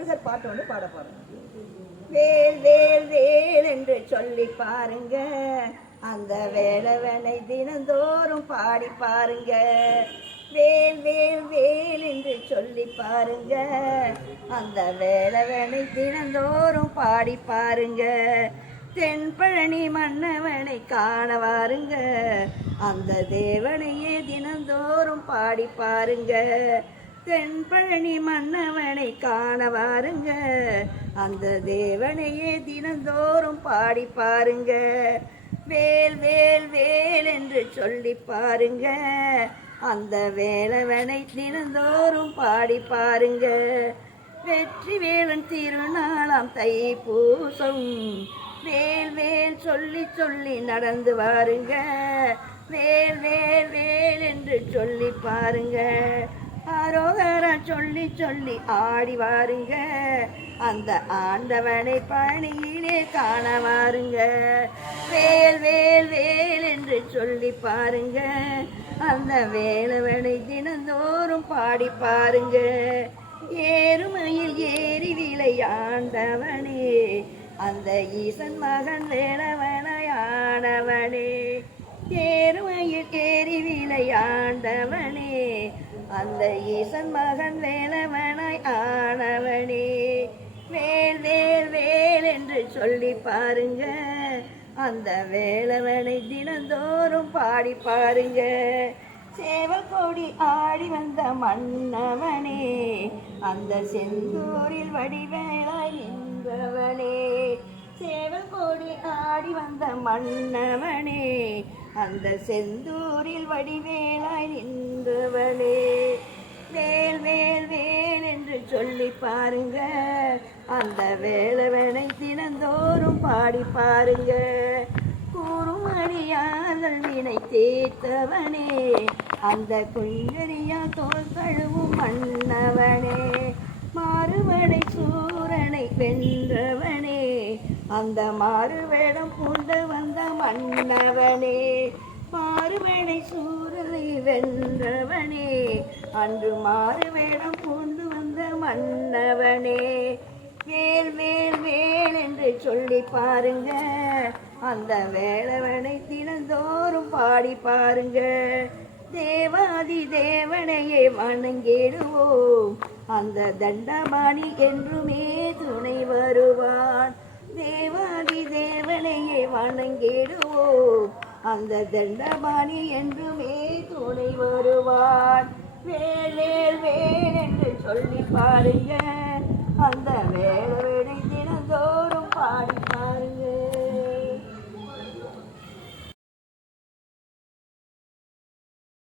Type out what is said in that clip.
முருகர் பாட்டு ஒன்று பாட பாருங்க. வேல் வேல் வேல் என்று சொல்லி பாருங்க, அந்த வேலவனை தினந்தோறும் பாடி பாருங்க. வேல் வேல் வேல் என்று சொல்லி பாருங்க, அந்த வேலவனை தினந்தோறும் பாடி பாருங்க. தென்பழனி மன்னவனை காண வாருங்க, அந்த தேவனையே தினந்தோறும் பாடி பாருங்க. தென்பழனி மன்னவனை காண வாருங்க, அந்த தேவனையே தினந்தோறும் பாடி பாருங்க. வேல் வேல் வேல் என்று சொல்லி பாருங்க, அந்த வேலவனை தினந்தோறும் பாடி பாருங்க. வெற்றி வேலன் திருநாளாம் தைப்பூசம், வேல் வேல் சொல்லி சொல்லி நடந்து வாருங்க. வேல் வேல் வேல் என்று சொல்லி பாருங்க, அரோகரா சொல்லி சொல்லி ஆடி வாருங்க, அந்த ஆண்டவனை பணியிலே காண வாருங்க. வேல் வேல் வேல் என்று சொல்லி பாருங்க, அந்த வேலவனை தினந்தோறும் பாடி பாருங்க. ஏறுமையில் ஏறி விளையாண்டவனே, அந்த ஈசன் மகன் வேலவனையானவனே. ஏறுமையில் ஏறி விளையாண்டவனே, அந்த ஈசன் மகன் வேலவனாய் ஆனவனே. வேல் வேல் வேல் என்று சொல்லி பாருங்க, அந்த வேலவனை தினந்தோறும் பாடி பாருங்க. சேவல் கொடி ஆடி வந்த மன்னவனே, அந்த செந்தூரில் வடிவேலாய் நின்றவனே. சேவல் கொடி ஆடி வந்த மன்னவனே, அந்த செந்தூரில் வடிவேலாய் நின்றவனே. வேல் வேல் வேல் என்று சொல்லி பாருங்க, அந்த வேலவனை தினந்தோறும் பாடி பாருங்க. கூறுமணியாதல் வினை தேத்தவனே, அந்த குஞ்சரியா தோல் கழுவும் மன்னவனே. மாறுவடை சூரனை வென்றவனே, அந்த மாறுவேடம் பூண்டு வந்த மன்னவனே. மாறுவேடை சூரனை வென்றவனே, அன்று மாறுவேடம் பூண்டு வந்த மன்னவனே. வேல் வேல் வேல் என்று சொல்லி பாருங்க, அந்த வேலவனை தினந்தோறும் பாடி பாருங்க. தேவாதி தேவனையே வணங்கிடுவோம், அந்த தண்டபாணி என்றுமே துணை வருவான். தேவாதி தேவனையே வணங்கிடுவோம், அந்த தண்டபாணி என்றுமே துணை வருவான். வேல் வேல் வேல் என்று சொல்லி பாருங்க,